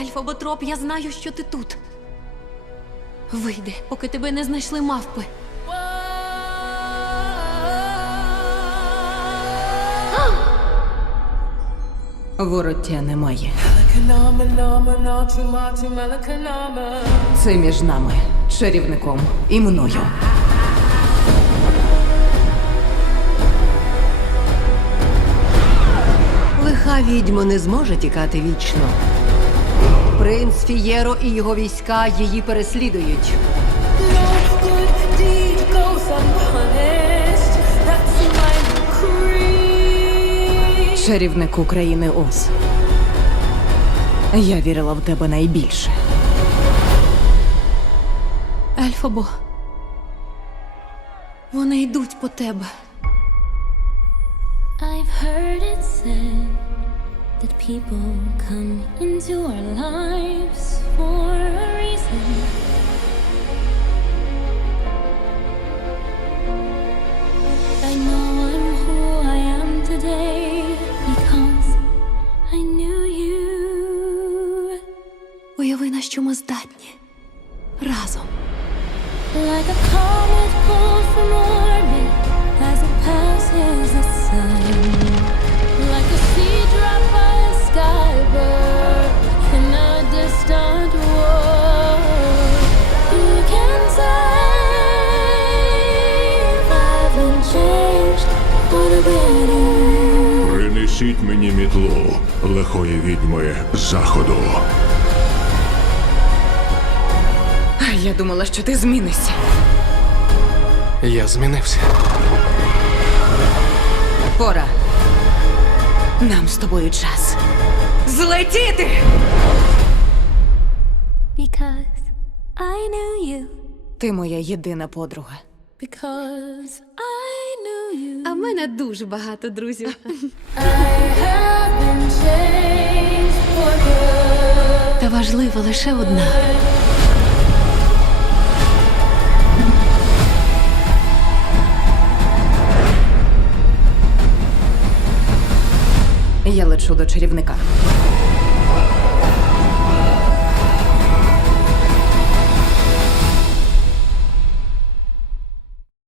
Ельфоботроп, я знаю, що ти тут. Вийди, поки тебе не знайшли мавпи. Вороття немає. Це між нами, чарівником і мною. Лиха відьма не зможе тікати вічно. Принц Фієро і його війська її переслідують. Чарівник України Оз. Я вірила в тебе найбільше. Ельфобо. Вони йдуть по тебе. I've heard it said that people come into our lives for a reason. I know I'm who I am today because I knew you. Уяви, на що ми здатні. Разом. Like a comet pulled from orbit as it passes the sun. Принесіть мені мітлу лихої відьми заходу. А я думала, що ти змінишся. Я змінився. Пора. Нам з тобою час. Злетіти! Because I knew you. Ти моя єдина подруга. Because I. А в мене дуже багато друзів. I have been changed for good. Та важлива лише одна. Я лечу до чарівника.